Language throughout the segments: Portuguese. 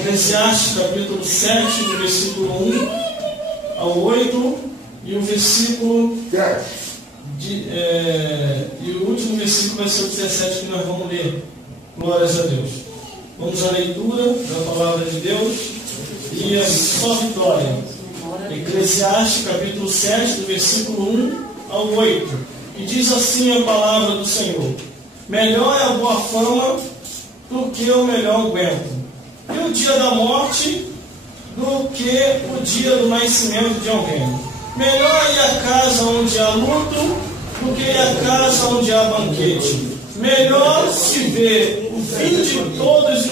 Eclesiastes capítulo 7, do versículo 1 ao 8, e o versículo e o último versículo vai ser o 17 que nós vamos ler. Glórias a Deus. Vamos à leitura da palavra de Deus e a sua vitória. Eclesiastes capítulo 7, do versículo 1 ao 8. E diz assim a palavra do Senhor: melhor é a boa fama do que o melhor unguento, e o dia da morte do que o dia do nascimento de alguém. Melhor é ir à casa onde há luto do que ir à casa onde há banquete. Melhor se vê o fim de todos os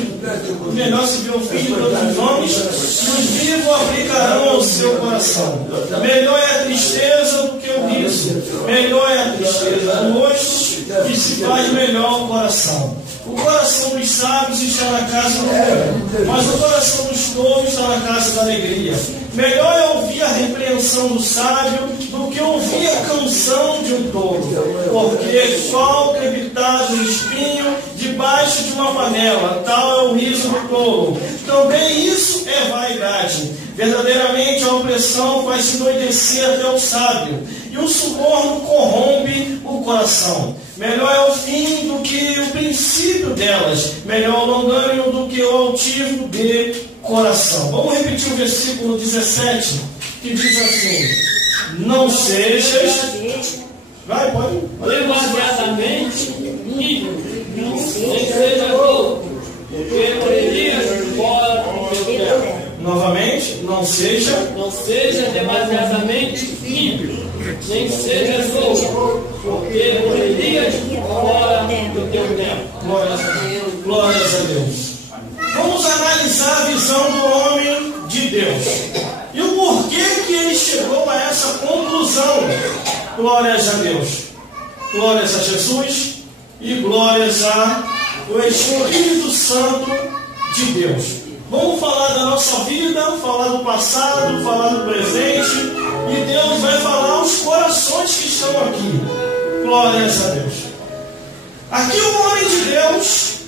homens, e os vivos aplicarão ao seu coração. Melhor é a tristeza do que o riso. Melhor é a tristeza do rosto, que se faz melhor o coração. O coração dos sábios está na casa do homem, mas o coração dos tolos está na casa da alegria. Melhor é ouvir a repreensão do sábio do que ouvir a canção de um tolo, porque qual crepitado no espinho debaixo de uma panela, tal é o riso do tolo. Também isso é vaidade. Verdadeiramente a opressão faz endoidecer até o sábio, e o suborno corrompe o coração. Melhor é o fim do que o princípio delas, melhor o longânimo do que o altivo de coração. Vamos repetir o versículo 17, que diz assim: não sejas... Vai, pode. Demasiadamente ímpio, nem seja louco, porque morerias fora do teu tempo. Novamente, não seja demasiadamente ímpio, nem seja louco, porque morerias fora do teu tempo. Glórias a Deus. Vamos analisar a visão do homem de Deus e o porquê que ele chegou a essa conclusão. Glórias a Deus. Glórias a Jesus e glórias ao Espírito Santo de Deus. Vamos falar da nossa vida, falar do passado, falar do presente, e Deus vai falar os corações que estão aqui. Glórias a Deus. Aqui o homem de Deus,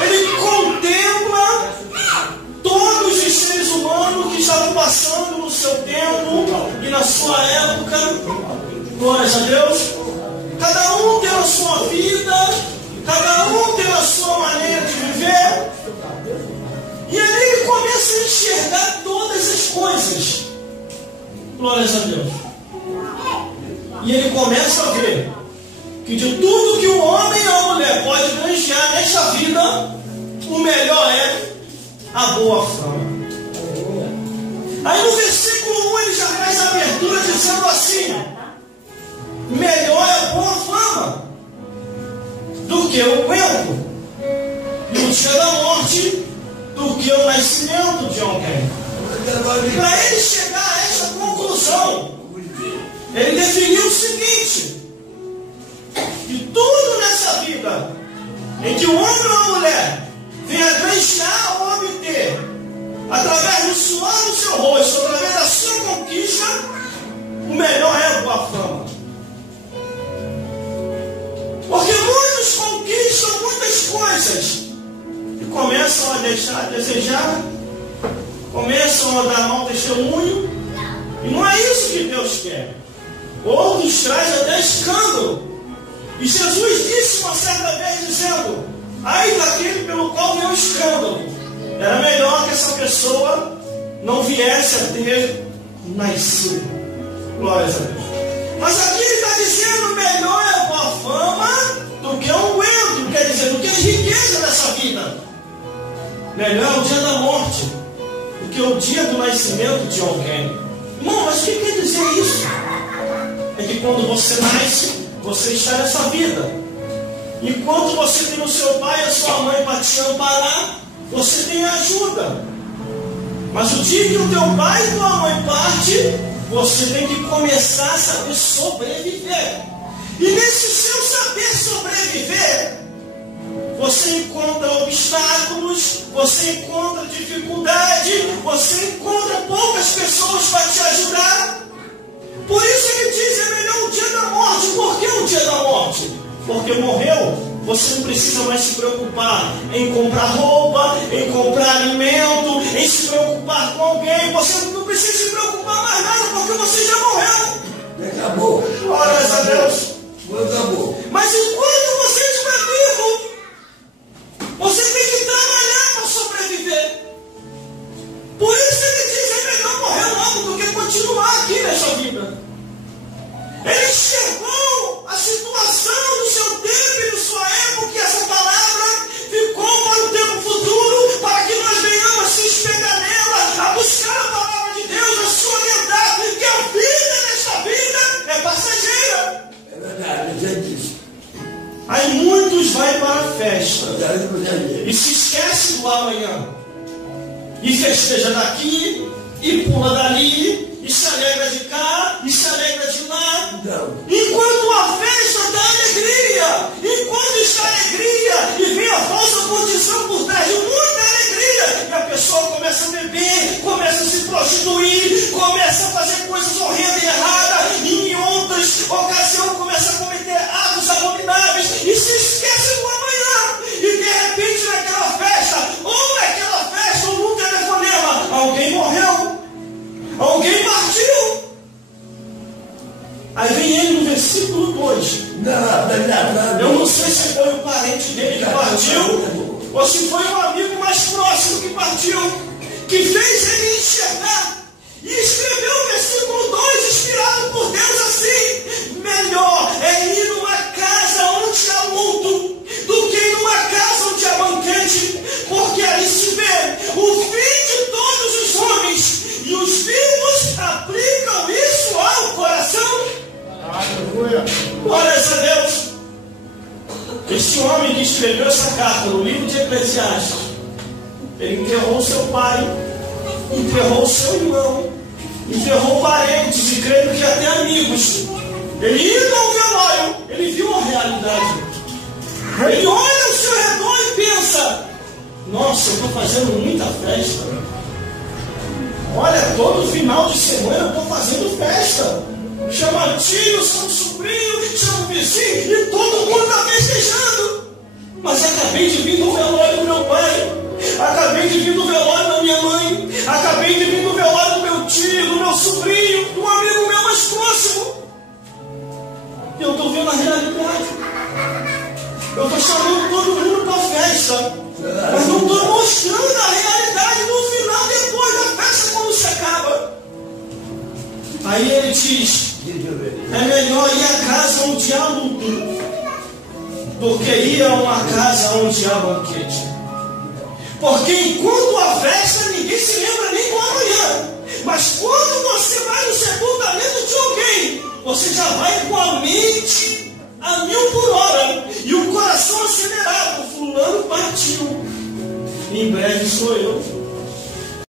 ele contempla todos os seres humanos que estavam passando no seu tempo e na sua época. Glórias a Deus. Cada um tem a sua vida, cada um tem a sua maneira de viver. E aí ele começa a enxergar todas as coisas. Glórias a Deus. E ele começa a ver que de tudo que o homem e a mulher pode granjear nesta vida, o melhor é a boa fama. Aí no versículo 1 ele já faz a abertura dizendo assim: melhor é a boa fama do que o unguento, e o dia da morte do que o nascimento de alguém. Para ele chegar a essa conclusão, ele definiu o seguinte: que tudo nessa vida em que o homem ou a mulher venha granjear ou obter, através do suor do seu rosto, através da sua conquista, o melhor é a boa fama. Porque muitos conquistam muitas coisas e começam a deixar a desejar, começam a dar mau testemunho, e não é isso que Deus quer. Outros trazem até escândalo. E Jesus disse uma certa vez, dizendo: ai daquele pelo qual veio o escândalo. Era melhor que essa pessoa não viesse a ter nascido. Glórias a Deus. Mas aqui ele está dizendo: melhor é a boa fama do que o unguento, quer dizer, do que a riqueza dessa vida. Melhor é o dia da morte do que o dia do nascimento de alguém. Irmão, mas o que quer dizer isso? É que quando você nasce, você está nessa vida. Enquanto você tem o seu pai e a sua mãe para te amparar, você tem ajuda. Mas o dia que o teu pai e tua mãe partem, você tem que começar a saber sobreviver. E nesse seu saber sobreviver, você encontra obstáculos, você encontra dificuldade, você encontra poucas pessoas para te ajudar. Por isso ele diz: é melhor o dia da morte. Por que o dia da morte? Porque morreu, você não precisa mais se preocupar em comprar roupa, em comprar alimento, em se preocupar com alguém. Você não precisa se preocupar mais nada, porque você já morreu. Acabou. Glórias a Deus. Acabou. Mas enquanto você estiver vivo, você tem que trabalhar para sobreviver. Por isso ele diz, é melhor morrer logo do que continuar aqui nessa vida. Ele enxergou a situação do seu tempo e da sua época, e essa palavra ficou para o tempo futuro, para que nós venhamos se espelhar nela, a buscar a palavra de Deus, a se orientar, que a vida nesta vida é passageira. É verdade, eu sei disso. Aí muitos vão para a festa Eu e se esquece do amanhã. E festeja daqui, e pula dali, e se alegra de cá, e se alegra de lá. Não. Enquanto a festa dá alegria, enquanto está alegria, e vem a falsa condição por trás de muita alegria, e a pessoa começa a beber, começa a se prostituir, começa a fazer coisas horrendas e erradas, e em outras ocasiões começa a cometer atos abomináveis, e se esquece do amanhã, e de repente naquela festa, ou num telefonema, alguém morreu, alguém partiu. Aí vem ele no versículo 2. Não. Eu não sei se foi o parente dele que partiu, ou se foi um amigo mais próximo que partiu, que fez ele enxergar. E escreveu o versículo 2, inspirado por Deus, assim: melhor é ir numa casa onde há luto do que ir numa casa onde há banquete, porque ali se vê o fim de todos os homens, e os vivos aplicam isso ao coração. Aleluia. Glórias a Deus. Este homem que escreveu essa carta no livro de Eclesiastes, ele enterrou seu pai, enterrou seu irmão, enterrou parentes e creio que até amigos. Ele indo ao velório, ele viu a realidade. Ele olha ao seu redor e pensa: nossa, eu estou fazendo muita festa. Olha, todo final de semana eu estou fazendo festa. Chama tio, chama sobrinho, chama vizinho, e todo mundo está festejando. Mas acabei de vir do velório do meu pai, acabei de vir do velório da minha mãe, acabei de vir do velório do meu tio, do meu sobrinho, do amigo meu mais próximo. E eu estou vendo a realidade. Eu estou chamando todo mundo para a festa, mas não estou mostrando a realidade no final, depois da festa, quando se acaba. Aí ele diz: é melhor ir à casa onde há luto do que ir a uma casa onde há banquete. Porque enquanto há festa, ninguém se lembra nem do amanhã. Mas quando você vai no sepultamento de alguém, você já vai com a mente a 1000 por hora e o coração acelerado. Fulano partiu, em breve sou eu.